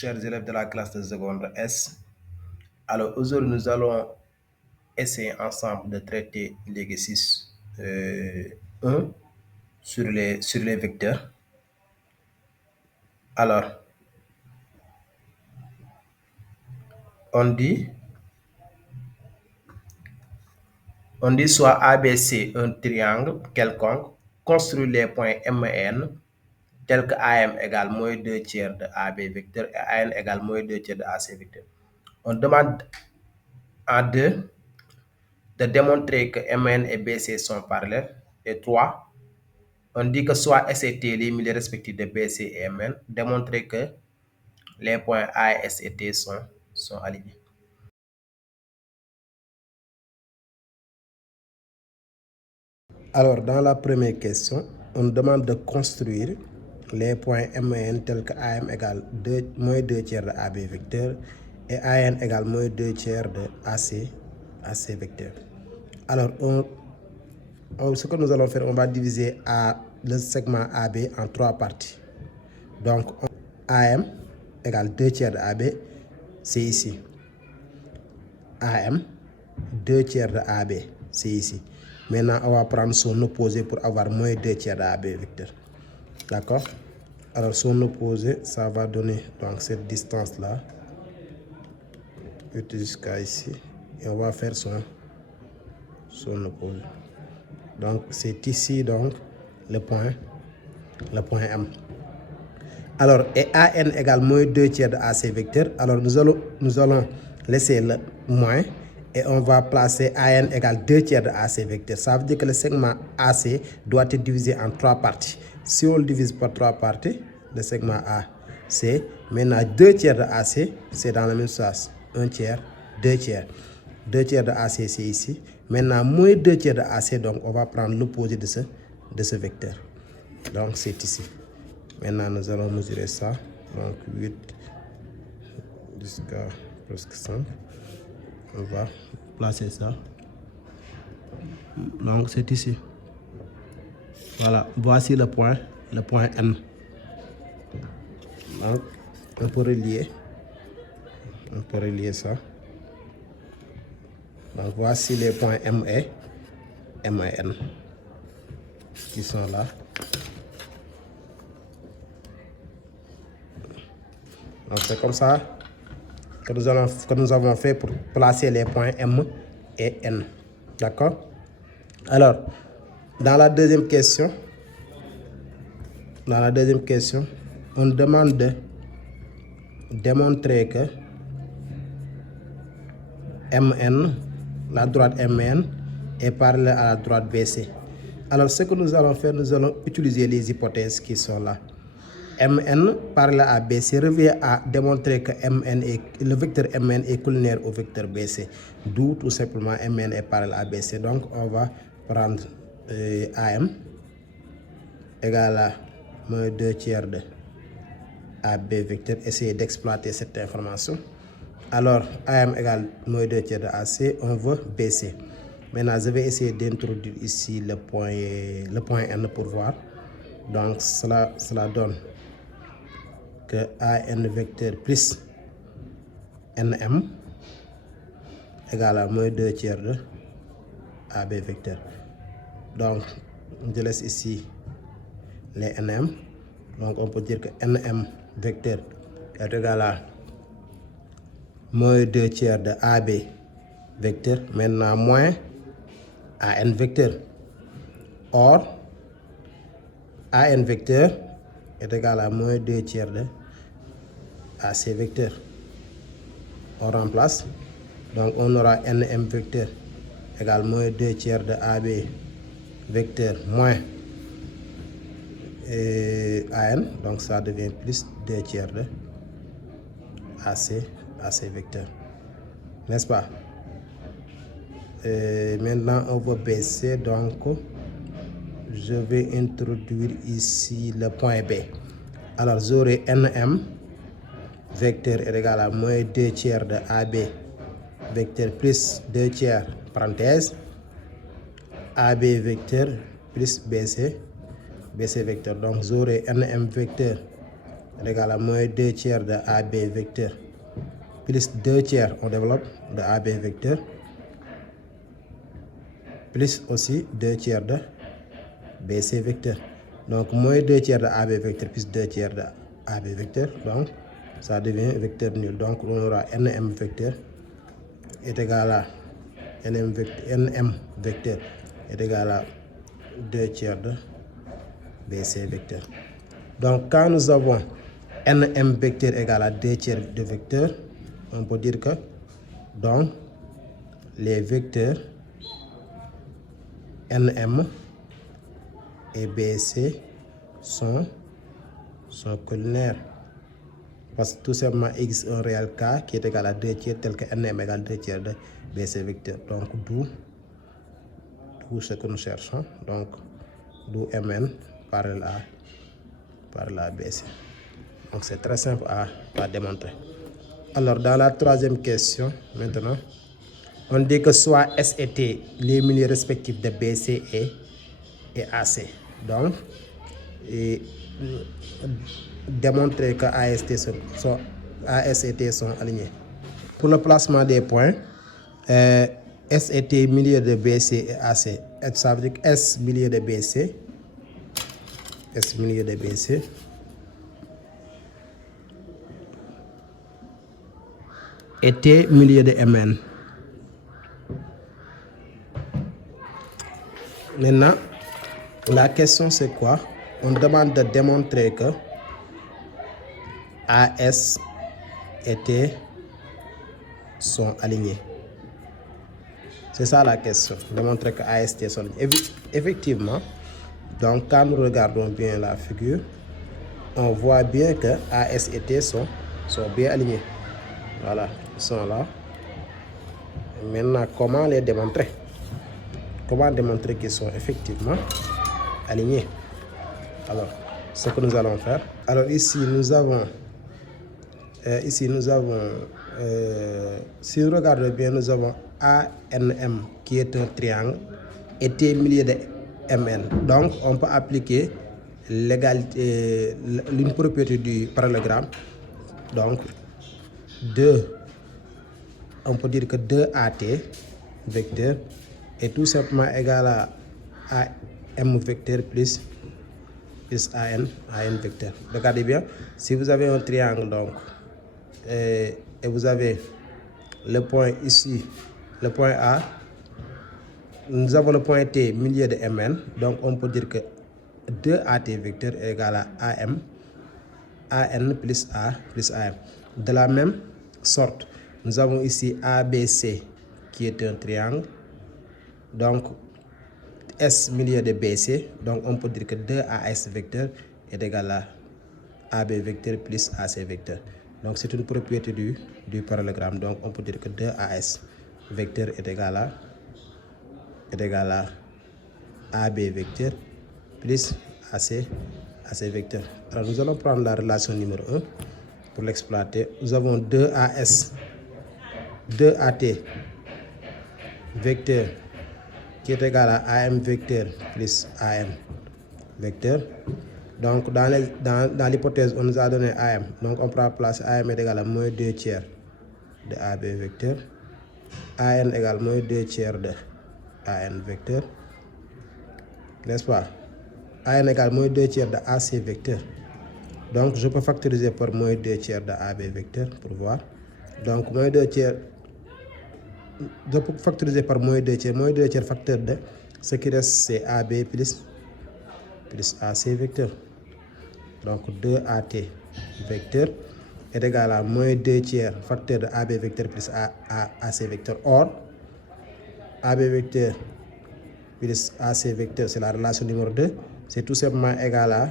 chers élèves de la classe de seconde S. Alors aujourd'hui, nous allons essayer ensemble de traiter l'exercice 1 sur les vecteurs. Alors, on dit soit ABC un triangle quelconque, construit les points M et N, tel que AM égale moins 2 tiers de AB vecteur et AN égale moins 2 tiers de AC vecteur. On demande en 2 de démontrer que MN et BC sont parallèles. Et 3, on dit que soit ST les milieux respectifs de BC et MN, démontrer que les points A, S et T sont alignés. Alors, dans la première question, on demande de construire les points M et N tels que AM égale moins 2 tiers de AB vecteur et AN égale moins 2 tiers de AC vecteur. Alors, ce que nous allons faire, on va diviser le segment AB en 3 parties. Donc, AM égale 2 tiers de AB, c'est ici. AM, 2 tiers de AB, c'est ici. Maintenant, on va prendre son opposé pour avoir moins 2 tiers de AB vecteur. D'accord? Alors, son opposé, ça va donner donc cette distance-là jusqu'à ici. Et on va faire son opposé. Donc, c'est ici, donc, le point M. Alors, et AN égale moins 2 tiers de AC vecteur. Alors, nous allons laisser le moins et on va placer AN égale 2 tiers de AC vecteur. Ça veut dire que le segment AC doit être divisé en 3 parties. Si on le divise par 3 parties, le segment A, c'est maintenant 2 tiers de AC, c'est dans la même sens. 1 tiers, 2 tiers. 2 tiers de AC, c'est ici. Maintenant, moins 2 tiers de AC, donc on va prendre l'opposé de ce vecteur. Donc, c'est ici. Maintenant, nous allons mesurer ça. Donc, 8 jusqu'à presque 5. On va placer ça. Donc, c'est ici. Voilà, voici le point N. Donc, on peut relier ça. Donc, voici les points M et N qui sont là. Donc, c'est comme ça que nous avons fait pour placer les points M et N. D'accord? Alors, dans la deuxième question, on demande de démontrer que MN, la droite MN, est parallèle à la droite BC. Alors, ce que nous allons faire, nous allons utiliser les hypothèses qui sont là. MN parallèle à BC revient à démontrer que le vecteur MN est collinaire au vecteur BC. D'où tout simplement MN est parallèle à BC. Donc, on va prendre AM égale à moins 2 tiers de AB vecteur. Essayer d'exploiter cette information. Alors, AM égale moins 2 tiers de AC, on veut BC. Maintenant, je vais essayer d'introduire ici le point N pour voir. Donc, cela donne que AN vecteur plus NM égale à moins 2 tiers de AB vecteur. Donc, je laisse ici les NM. Donc, on peut dire que NM vecteur est égal à moins 2 tiers de AB vecteur. Maintenant, moins AN vecteur. Or, AN vecteur est égal à moins 2 tiers de AC vecteur. On remplace. Donc, on aura NM vecteur égale moins 2 tiers de AB vecteur moins AN. Donc, ça devient plus 2 tiers de AC vecteur. N'est-ce pas? Maintenant, on va baisser. Donc, je vais introduire ici le point B. Alors, j'aurai NM vecteur est égal à moins 2 tiers de AB vecteur plus 2 tiers, parenthèse, AB vecteur plus BC vecteur. Donc, j'aurai NM vecteur est égal à moins 2 tiers de AB vecteur plus 2 tiers, on développe, de AB vecteur plus aussi 2 tiers de BC vecteur. Donc moins 2 tiers de AB vecteur plus 2 tiers de AB vecteur, donc ça devient vecteur nul. Donc on aura NM vecteur est égal à NM vecteur est égal à 2 tiers de BC vecteur. Donc quand nous avons NM vecteur égal à 2 tiers de vecteur, on peut dire que donc les vecteurs NM et BC sont collinaires. Parce que tout simplement il existe un réel K qui est égal à 2 tiers tel que NM égale 2 tiers de BC vecteur. Donc d'où ce que nous cherchons. Donc d'où Mn parallèle à BC. Donc c'est très simple à démontrer. Alors dans la troisième question maintenant, on dit que soit S et T les milieux respectifs de BC et AC. Donc démontrer que AS et T sont alignés. Pour le placement des points, S et T milieu de BC et AC. Ça veut dire que S milieu de BC et T milieu de Mn. Maintenant, la question c'est quoi? On demande de démontrer que AS et T sont alignés. C'est ça la question. Démontrer que AS et T sont alignés. Effectivement, donc quand nous regardons bien la figure, on voit bien que AS et T sont bien alignés. Voilà, ils sont là. Maintenant, comment les démontrer? Comment démontrer qu'ils sont effectivement alignés? Alors, ce que nous allons faire. Alors ici, nous avons, si nous regardons bien, nous avons ANM qui est un triangle et T milieu de MN. Donc, on peut appliquer l'égalité, une propriété du parallélogramme. Donc, on peut dire que 2AT vecteur est tout simplement égal à AM vecteur plus AN vecteur. Regardez bien, si vous avez un triangle donc et vous avez le point ici, le point A, nous avons le point T milieu de Mn, donc on peut dire que 2AT vecteur est égal à AN plus A plus AM. De la même sorte, nous avons ici ABC qui est un triangle, donc S milieu de BC, donc on peut dire que 2AS vecteur est égal à AB vecteur plus AC vecteur. Donc c'est une propriété du parallélogramme, donc on peut dire que 2AS vecteur est égal à AB vecteur plus AC vecteur. Alors nous allons prendre la relation numéro 1 pour l'exploiter. Nous avons 2AT vecteur qui est égal à AM vecteur plus AM vecteur. Donc dans l'hypothèse on nous a donné AM, donc on prend place AM est égal à moins 2 tiers de AB vecteur, AN égale moins 2 tiers de AN vecteur, n'est-ce pas? AN égale moins 2 tiers de AC vecteur. Donc je peux factoriser par moins 2 tiers de AB vecteur pour voir. Donc moins 2 tiers, je peux factoriser par moins 2 tiers facteur de, ce qui reste c'est AB plus AC vecteur. Donc 2AT vecteur est égal à moins 2 tiers facteur de AB vecteur plus AC vecteur. Or, AB vecteur plus AC vecteur, c'est la relation numéro 2, c'est tout simplement égal à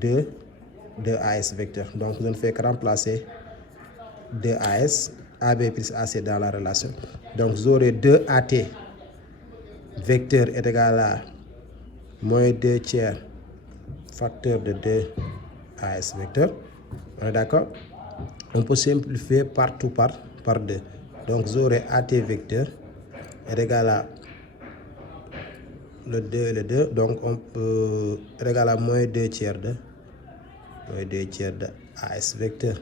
2AS vecteur. Donc je ne fais que remplacer 2AS, AB plus AC dans la relation. Donc vous aurez 2AT vecteur est égal à moins 2 tiers facteur de 2AS vecteur. On est d'accord? On peut simplifier partout par 2. Donc vous aurez AT vecteur est égal à le 2 et le 2. Donc on peut est égal à moins 2 tiers de moins 2 tiers de AS vecteur.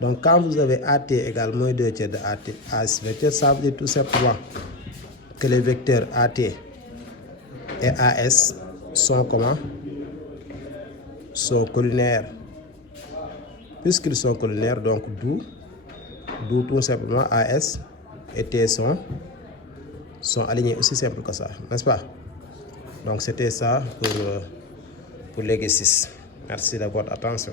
Donc quand vous avez AT égale moins 2 tiers de AS vecteur, ça veut dire tout simplement que les vecteurs AT et AS sont comment? Sont collinaires. Puisqu'ils sont collinaires, donc d'où tout simplement AS et T sont alignés, aussi simple que ça, n'est-ce pas? Donc c'était ça pour l'exercice. Merci de votre attention.